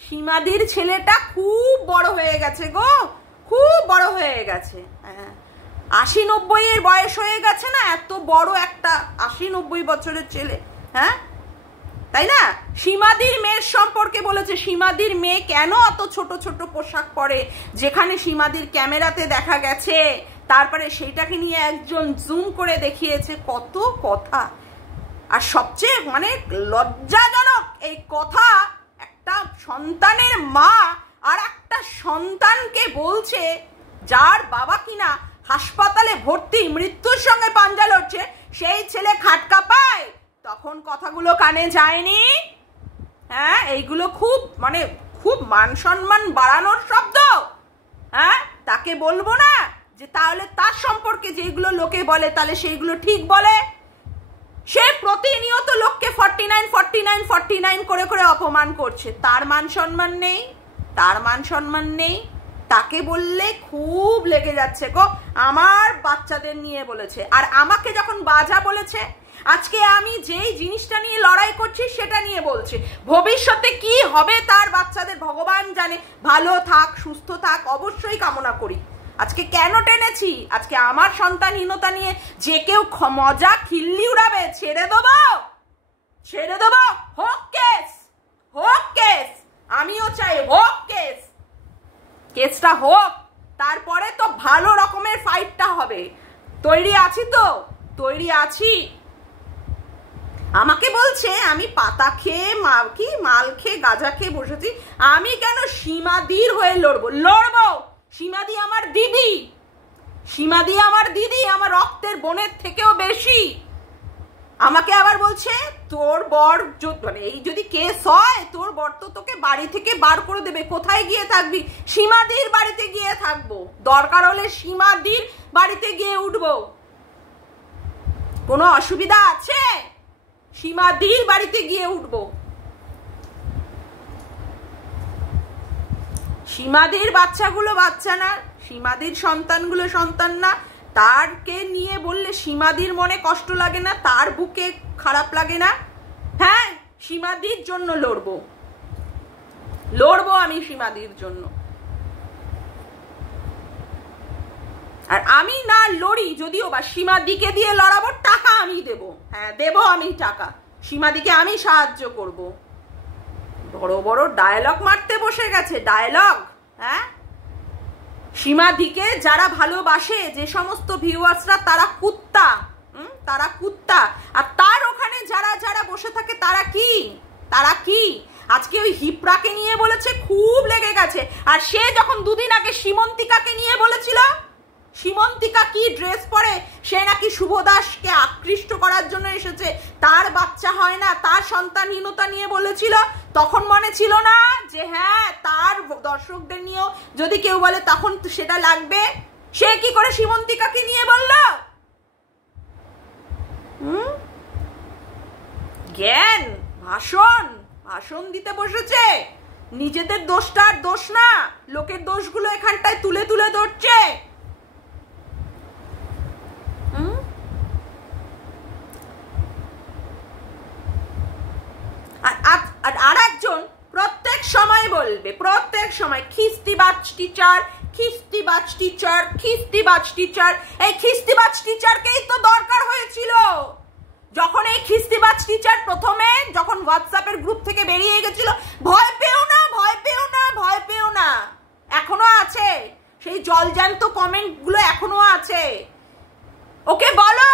সীমাদির ছেলেটা খুব বড় হয়ে গেছে গো, খুব বড় হয়ে গেছে। 80-90 এর বয়স হয়ে গেছে না, এত বড় একটা 80-90 বছরের ছেলে, হ্যাঁ তাই না? সীমাদির মেয়ের সম্পর্কে বলেছে, সীমাদির মেয়ে কেন অত ছোট ছোট পোশাক পরে, যেখানে সীমাদির ক্যামেরাতে দেখা গেছে, তারপরে সেইটাকে নিয়ে একজন জুম করে দেখিয়েছে। কত কথা। আর সবচেয়ে মানে লজ্জাজনক এই কথা, একটা সন্তানের মা আর একটা সন্তানকে বলছে যার বাবা কিনা হাসপাতালে ভর্তি, মৃত্যুর সঙ্গে পাঞ্জা লড়ছে, সেই ছেলে খাট কাঁপায়। তখন কথাগুলো কানে যায়নি? হ্যাঁ, এইগুলো খুব মানে খুব মান সম্মান বাড়ানোর শব্দ। হ্যাঁ, তাকে বলবো না যে তাহলে তার সম্পর্কে যেগুলো লোকে বলে তাহলে সেইগুলো ঠিক বলে? সে প্রতিনিয়ত লোককে 49 করে করে অপমান করছে, তার মান সম্মান নেই, তার মান সম্মান নেই। তাকে বললে খুব লেগে যাচ্ছে গো। আমার বাচ্চাদের নিয়ে বলেছে, আর আমাকে যখন বাজা বলেছে, আজকে আমি যেই জিনিসটা নিয়ে লড়াই করছি সেটা নিয়ে বলছে। ভবিষ্যতে কি হবে তার বাচ্চাদের ভগবান জানে। ভালো থাক, সুস্থ থাক, অবশ্যই কামনা করি। আজকে কেন টেনেছি? আজকে আমার সন্তানহীনতা নিয়ে যে কেউ মজা খিল্লি উড়াবে, ছেড়ে দেবো, ছেড়ে দেবো। হোক কেস, হোক কেস, আমিও চাই হোক কেস, কেসটা হোক, তারপরে তো ভালো রকমের ফাইটটা হবে। তৈরি আছি তো, তৈরি আছি। আমাকে বলছে আমি পাতা খেয়ে মাল খেয়ে গাঁজা খেয়ে বসেছি, আমি কেন সীমাদির হয়ে লড়বো? লড়বো। সীমাদি আমার দিদি, সীমাদি আমার দিদি, আমার রক্তের বোনের থেকেও বেশি। আমাকে আবার বলছে তোর বর মানে এই যদি কেস হয় তোর বর তো তোকে বাড়ি থেকে বার করে দেবে। কোথায় গিয়ে থাকবি? সীমাদির বাড়িতে গিয়ে থাকবো, দরকার হলে সীমাদির বাড়িতে গিয়ে উঠবো। কোনো অসুবিধা আছে? সীমাদির বাড়িতে গিয়ে উঠবো। সীমাদির বাচ্চাগুলো বাচ্চা না, সীমাদির সন্তানগুলো সন্তান না। তারকে নিয়ে বললে সীমাদির মনে কষ্ট লাগে না? তার বুকে খারাপ লাগে না? হ্যাঁ, সীমাদির জন্য লড়বো, লড়বো আমি সীমাদির জন্য। আর আমি না লড়ি যদিও বা, সীমাদিকে দিয়ে লড়াবো, টাকা আমি দেবো। হ্যাঁ, দেবো আমি টাকা, সীমাদিকে আমি সাহায্য করব। বড় বড় ডায়লগ মারতে বসে গেছে, ডায়লগ। হ্যাঁ, সীমাদিকে যারা ভালোবাসে, যে সমস্ত ভিউয়ার্সরা, তারা কুত্তা, তারা কুত্তা। আর তার ওখানে যারা যারা বসে থাকে তারা কি, তারা কি? আজকে ওই হিপরাকে নিয়ে বলেছে, খুব লেগে গেছে। আর সে যখন দুদিন আগে সীমন্তিকাকে নিয়ে বলেছিল, সীমন্তিকা কি ড্রেস পরে, সে নাকি শুভ দাসকে আকৃষ্ট করার জন্য এসেছে, তার বাচ্চা হয় না, তার সন্তানহীনতা নিয়ে বলেছিল, তখন মনে ছিল না যে হ্যাঁ তার দর্শকদের নিয়েও যদি কেউ বলে তখন সেটা লাগবে? সে কি করে সীমন্তিকাকে নিয়ে বলল? জ্ঞান, ভাষণ, ভাষণ দিতে বসেছে। নিজেদের দোষটা আর দোষ না, লোকের দোষগুলো এখানটায় তুলে তুলে ধরছে। আর একজন প্রত্যেক সময় বলবে, প্রত্যেক সময় খিস্তিবাজ টিচার, খিস্তিবাজ টিচার, খিস্তিবাজ টিচার। এই খিস্তিবাজ টিচারকেই তো দরকার হয়েছিল যখন এই খিস্তিবাজ টিচার প্রথমে যখন হোয়াটসঅ্যাপের গ্রুপ থেকে বেরিয়ে গেছিল। ভয় পেও না, ভয় পেও না, ভয় পেও না, এখনো আছে সেই জলজ্যান্ত কমেন্ট গুলো, এখনো আছে। ওকে বলো,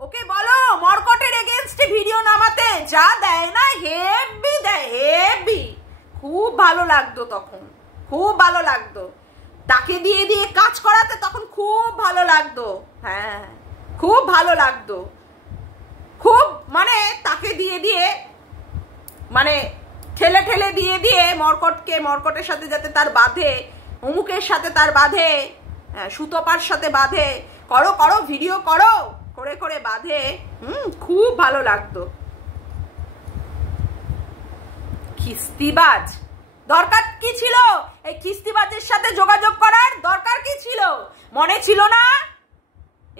ওকে বলো মর্কটের এগেইনস্টে ভিডিও নামাতে। যা দেয় না হেভি দেয়, হেভি। খুব ভালো লাগতো তখন, খুব ভালো লাগতো তাকে দিয়ে দিয়ে কাজ করাতে, তখন খুব ভালো লাগতো। হ্যাঁ, খুব ভালো লাগতো, খুব মানে তাকে দিয়ে দিয়ে মানে ঠেলে ঠেলে দিয়ে দিয়ে মর্কটকে, মর্কটের সাথে যাতে তার বাঁধে, অমুকের সাথে তার বাঁধে, সুতপার সাথে বাঁধে, করো করো ভিডিও করো, করে করে বাঁধে। খুব ভালো লাগতো। খিস্তিবাজ, দরকার কি ছিল এই খিস্তিবাজের সাথে যোগাযোগ করার? দরকার কি ছিল? মনে ছিল না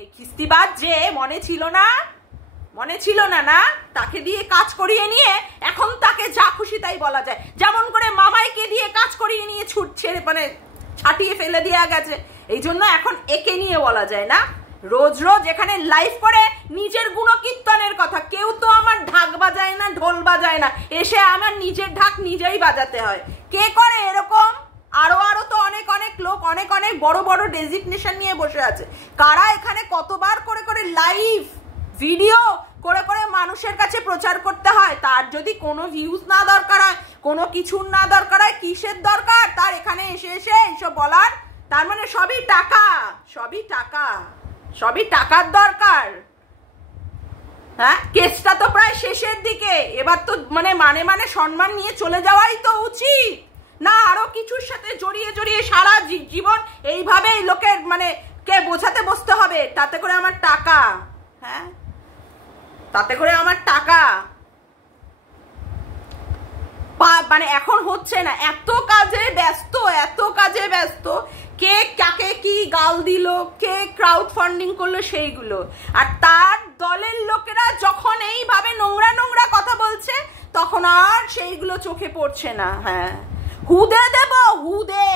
এই খিস্তিবাজ যে? মনে ছিল না? মনে ছিল না, না? তাকে দিয়ে কাজ করিয়ে নিয়ে এখন তাকে যা খুশি তাই বলা যায়। যেমন করে মামাইকে দিয়ে কাজ করিয়ে নিয়ে ছুটছে, মানে ছাটিয়ে ফেলে দেওয়া গেছে, এই জন্য এখন একে নিয়ে বলা যায় না। রোজ রোজ এখানে লাইভ করে নিজের গুণকীর্তনের কথা, কেউ তো আমার ঢাক বাজায় না, ঢোল বাজায় না, এসে আমার নিজের ঢাক নিজেই বাজাতে হয়। কে করে এরকম? আরো আরো তো অনেক অনেক লোক অনেক অনেক বড় বড় ডেজিগনেশন নিয়ে বসে আছে। কারা এখানে কতবার করে করে লাইভ ভিডিও করে করে মানুষের কাছে প্রচার করতে হয়। তার যদি কোনো ভিউজ না দরকার হয়, কোনো কিছুর না দরকার হয়, কিসের দরকার তার এখানে এসে এসে এইসব বলার? তার মানে সবই টাকা, সবই টাকা, সবই টাকার দরকার। হ্যাঁ, কেসটা তো প্রায় শেষের দিকে, এবার তো মানে মানে সম্মান নিয়ে চলে যাওয়াই তো উচিত না? আরো কিছুর সাথে জড়িয়ে জড়িয়ে সারা জীবন এইভাবেই লোকের মানে কে বোঝাতে বসতে হবে তাতে করে আমার টাকা। হ্যাঁ, তাতে করে আমার টাকা মানে এখন হচ্ছে না। এত কাজে ব্যস্ত, এত কাজে ব্যস্ত, কে কাকে কি গাল দিল, কে ক্রাউড ফান্ডিং করলো সেইগুলো। আর তার দলের লোকেরা যখন এইভাবে নোংরা নোংরা কথা বলছে তখন আর সেইগুলো চোখে পড়ছে না। হ্যাঁ, হুদে দেব, হুদে।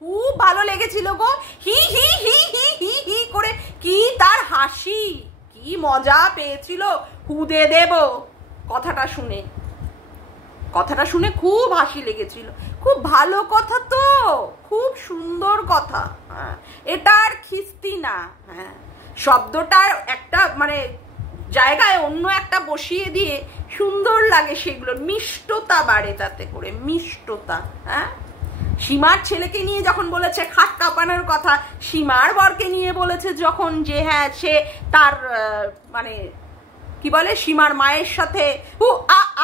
খুব ভালো লেগেছিল গো, হি হি হি হি হি হি করে কি তার হাসি, কি মজা পেয়েছিল হুদে দেব কথাটা শুনে। কথাটা শুনে খুব হাসি লেগেছিল, খুব ভালো কথা তো, খুব সুন্দর কথা। হ্যাঁ, এটা আর খিস্তি না। হ্যাঁ, শব্দটার একটা মানে জায়গায় অন্য একটা বসিয়ে দিয়ে সুন্দর লাগে, সেগুলো মিষ্টতা বাড়ে তাতে করে, মিষ্টতা। হ্যাঁ, সীমার ছেলেকে নিয়ে যখন বলেছে খাট কাঁপানোর কথা, সীমার বরকে নিয়ে বলেছে যখন যে হ্যাঁ সে তার মানে কি বলে সীমার মায়ের সাথে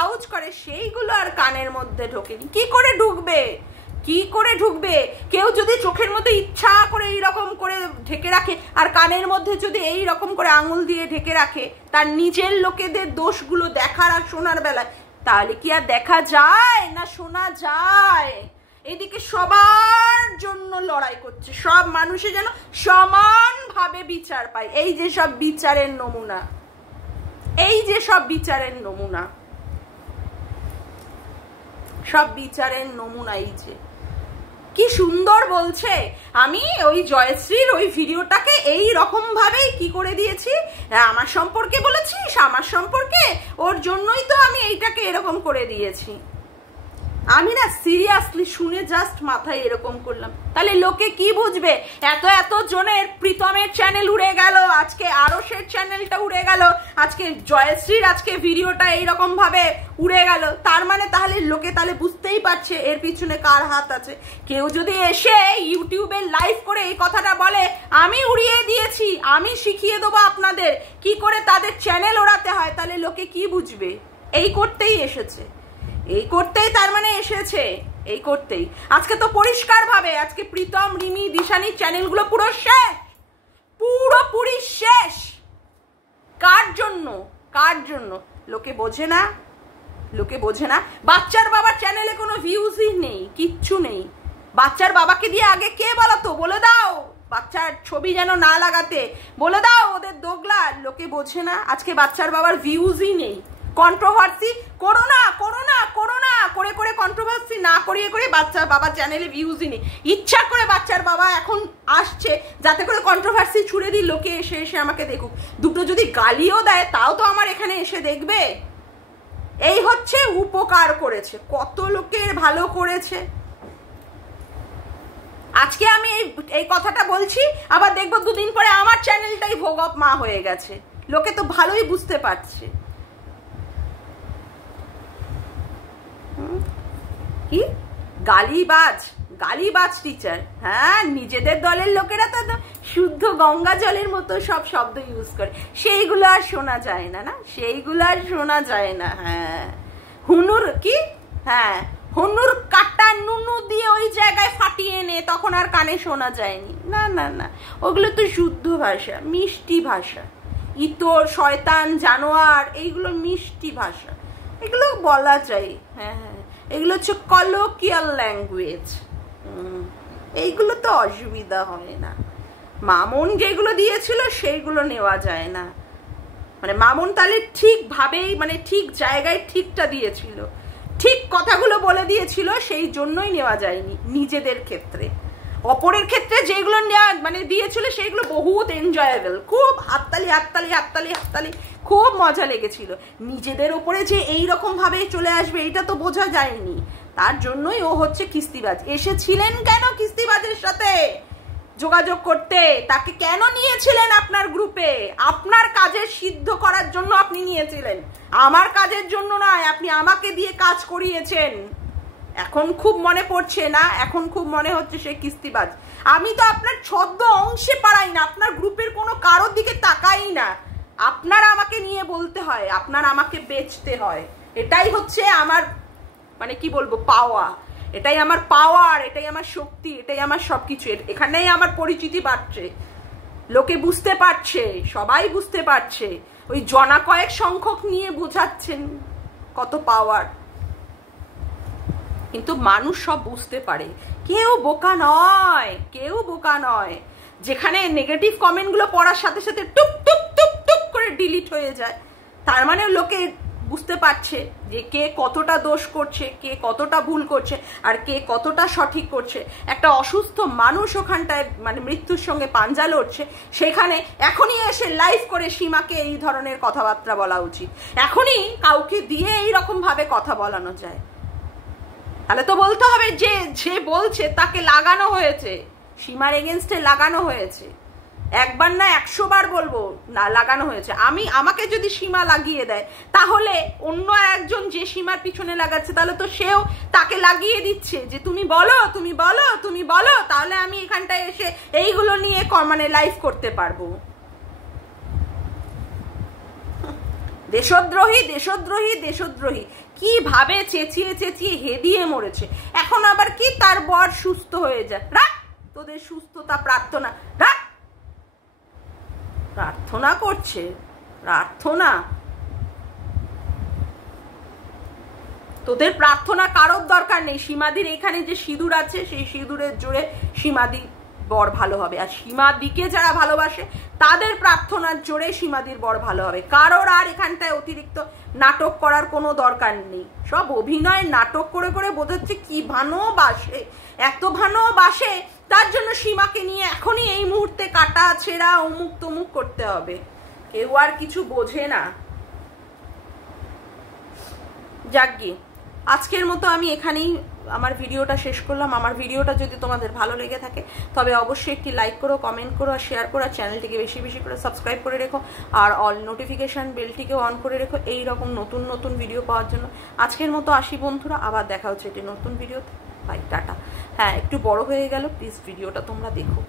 আউজ করে, সেইগুলো আর কানের মধ্যে ঢোকেনি। কি করে ঢুকবে, কি করে ঢুকবে? কেউ যদি চোখের মধ্যে ইচ্ছা করে এইরকম করে ঢেকে রাখে আর কানের মধ্যে যদি এই রকম করে আঙুল দিয়ে ঢেকে রাখে তার নিজের লোকেদের দোষগুলো দেখার আর শোনার বেলায়, তাহলে কি আর দেখা যায় না শোনা যায়? এদিকে সবার জন্য লড়াই করছে, সব মানুষে যেন সমানভাবে বিচার পায়। এই যে সব বিচারের নমুনা, এই যে সব বিচারের নমুনা, সব বিচারের নমুনা। এই যে কি সুন্দর বলছে। আমি ওই জয়শ্রীর ওই ভিডিওটাকে এই রকম ভাবেই কি করে দিয়েছি, আমার সম্পর্কে বলেছিস, আমার সম্পর্কে, ওর জন্যই তো আমি এইটাকে এরকম করে দিয়েছি। আমি না সিরিয়াসলি শুনে জাস্ট মাথায় এরকম করলাম। তাহলে লোকে কি বুঝবে? এত এত জনের, প্রীতমের চ্যানেল উড়ে গেল, আজকে আরশের চ্যানেলটা উড়ে গেল, আজকে জয়শ্রীর আজকে ভিডিওটা এইরকম ভাবে উড়ে গেল, তার মানে তাহলে লোকে তাহলে বুঝতেই পারছে এর পিছনে কার হাত আছে। কেউ যদি এসে ইউটিউবে লাইভ করে এই কথাটা বলে আমি উড়িয়ে দিয়েছি, আমি শিখিয়ে দেবো আপনাদের কি করে তাদের চ্যানেল ওড়াতে হয়, তাহলে লোকে কি বুঝবে? এই করতেই এসেছে, এই করতেই তার মানে এসেছে, এই করতেই। আজকে তো পরিষ্কার ভাবে আজকে প্রীতম, রিমি, দিশানির চ্যানেলগুলো পুরো শেষ, পুরোপুরি শেষ। কার জন্য? কার জন্য? লোকে বোঝে না, লোকে বোঝে না। বাচ্চার বাবার চ্যানেলে কোনো ভিউজই নেই, কিচ্ছু নেই। বাচ্চার বাবাকে দিয়ে আগে কে বলাতো? বলে দাও, বাচ্চার ছবি যেন না লাগাতে বলে দাও ওদের দোগলা। লোকে বোঝে না, আজকে বাচ্চার বাবার ভিউজই নেই। কন্ট্রোভার্সি করো না, করো না, করো না করে করে কন্ট্রোভার্সি না করিয়ে করে বাচ্চার বাবার চ্যানেলে ভিউজই নেই। ইচ্ছা করে বাচ্চার বাবা এখন আসছে যাতে করে কন্ট্রোভার্সি ছুড়ে দিই, লোকে এসে এসে আমাকে দেখুক। দুটো যদি গালিও দেয় তাও তো আমার এখানে এসে দেখবে। এই হচ্ছে উপকার করেছে, কত লোকের ভালো করেছে। আজকে আমি এই কথাটা বলছি, আবার দেখবো দুদিন পরে আমার চ্যানেলটাই ভোগ অফ মা হয়ে গেছে। লোকে তো ভালোই বুঝতে পারছে। কি গালিবাজ, গালিবাজ টিচার। হ্যাঁ, নিজেদের দলের লোকেরা তো শুদ্ধ গঙ্গা জলের মতো সব শব্দ ইউজ করে, সেইগুলো আর শোনা যায় না, না সেইগুলো আর শোনা যায় না। হ্যাঁ, হুনুর কি, হ্যাঁ হুনুর কাটা নুনু দিয়ে ওই জায়গায় ফাটিয়ে নে, তখন আর কানে শোনা যায়নি। না না না, ওগুলো তো শুদ্ধ ভাষা, মিষ্টি ভাষা। ইতর, শয়তান, জানোয়ার, এইগুলো মিষ্টি ভাষা, এগুলো বলা যায়। হ্যাঁ হ্যাঁ, এগুলো হচ্ছে কলোকিয়াল ল্যাঙ্গুয়েজ, এইগুলো তো অসুবিধা হয় না। মামুন যেগুলো দিয়েছিল সেইগুলো নেওয়া যায় না। মানে মামুন তাহলে ঠিকভাবেই মানে ঠিক জায়গায় ঠিকটা দিয়েছিল, ঠিক কথাগুলো বলে দিয়েছিল, সেই জন্যই নেওয়া যায়নি নিজেদের ক্ষেত্রে। অপরের ক্ষেত্রে যেগুলো নেওয়া মানে দিয়েছিল সেইগুলো বহুত এনজয়েবল, খুব হাততালি হাততালি হাততালি হাততালি, খুব মজা লেগেছিল। নিজেদের ওপরে যে এইরকম ভাবে চলে আসবে এটা তো বোঝা যায়নি, তার জন্যই ও হচ্ছে কিস্তিবাজ। এসেছিলেন কেন কিস্তিবাজের সাথে যোগাযোগ করতে? তাকে কেন নিয়েছিলেন আপনার গ্রুপে? আপনার কাজের সিদ্ধ করার জন্য আপনি নিয়েছিলেন, আমার কাজের জন্য নয়। আপনি আমাকে দিয়ে কাজ করিয়েছেন। এখন খুব মনে পড়ছে না? এখন খুব মনে হচ্ছে সে কিস্তিবাজ। আমি তো আপনার ছদ্ম অংশে পারাই না, আপনার গ্রুপের কোনো কারোর দিকে তাকাই না। আপনার আমাকে নিয়ে বলতে হয়, আপনার আমাকে বেচতে হয়। এটাই হচ্ছে আমার মানে কি বলবো পাওয়া, এটাই আমার পাওয়ার, এটাই আমার শক্তি, এটাই আমার সবকিছু। এখানেই আমার পরিচিতি বাড়ছে, লোকে বুঝতে পারছে, সবাই বুঝতে পারছে। ওই জনা কয়েক সংখ্যক নিয়ে বোঝাচ্ছেন কত পাওয়ার, কিন্তু মানুষ সব বুঝতে পারে। কেউ বোকা নয়, কেউ বোকা নয়। যেখানে নেগেটিভ কমেন্টগুলো পড়ার সাথে সাথে টুপ টুপ টুপ টুপ করে ডিলিট হয়ে যায়, তার মানে লোকে বুঝতে পারছে যে কে কতটা দোষ করছে, কে কতটা ভুল করছে, আর কে কতটা সঠিক করছে। একটা অসুস্থ মানুষ ওখানটায় মানে মৃত্যুর সঙ্গে পাঞ্জা লড়ছে, সেখানে এখনই এসে লাইভ করে সীমাকে এই ধরনের কথাবার্তা বলা উচিত। এখনই কাউকে দিয়ে এইরকম ভাবে কথা বলানো যায়, তাহলে তো বলতে হবে যে যে বলছে তাকে লাগানো হয়েছে, সীমার এগেনস্টে লাগানো হয়েছে। একবার না 100 বার বলবো না লাগানো হয়েছে। আমাকে যদি সীমা লাগিয়ে দেয়, তাহলে অন্য একজন যে সীমার পিছনে লাগাচ্ছে, তাহলে তো সেও তাকে লাগিয়ে দিচ্ছে যে তুমি বলো তুমি বলো তুমি বলো, তাহলে আমি এখানটায় এসে এইগুলো নিয়ে মানে লাইভ করতে পারবো। দেশদ্রোহী দেশদ্রোহী দেশদ্রোহী কিভাবে চেঁচিয়ে চেঁচিয়ে হেদিয়ে মরেছে। এখন আবার কি তার বর সুস্থ হয়ে যায়। রাখ তোদের সুস্থতা প্রার্থনা, রাখ। প্রার্থনা করছে, প্রার্থনা? তোদের প্রার্থনা কারোর দরকার নেই। সীমাদির এখানে যে সিঁদুর আছে, সেই সিঁদুরের জোরে সীমাদি বর ভালো হবে, আর সীমাদিকে যারা ভালোবাসে তাদের প্রার্থনার জোরে সীমাদির বর ভালো হবে। কারোর আর এখানটায় অতিরিক্ত নাটক করার কোনো দরকার নেই। সব অভিনয় নাটক করে করে বোঝাচ্ছে কি ভালোবাসে, এত ভালোবাসে, তার জন্য সীমাকে নিয়ে এখনই এই মুহূর্তে কাটা ছেঁড়া অমুক তমুক করতে হবে। কেউ আর কিছু বোঝে না। যাকগে, আজকের মতো আমি এখানেই আমার ভিডিওটা শেষ করলাম। আমার ভিডিওটা যদি তোমাদের ভালো লেগে থাকে তবে অবশ্যই একটি লাইক করো, কমেন্ট করো, আর শেয়ার করো, আর চ্যানেলটিকে বেশি বেশি করে সাবস্ক্রাইব করে রেখো, আর অল নোটিফিকেশান বেলটিকেও অন করে রেখো এই রকম নতুন নতুন ভিডিও পাওয়ার জন্য। আজকের মতো আসি বন্ধুরা, আবার দেখা হচ্ছে একটি নতুন ভিডিওতে। Bye, tata. হ্যাঁ, একটু বড় হয়ে গেল, প্লিজ ভিডিওটা তোমরা দেখো।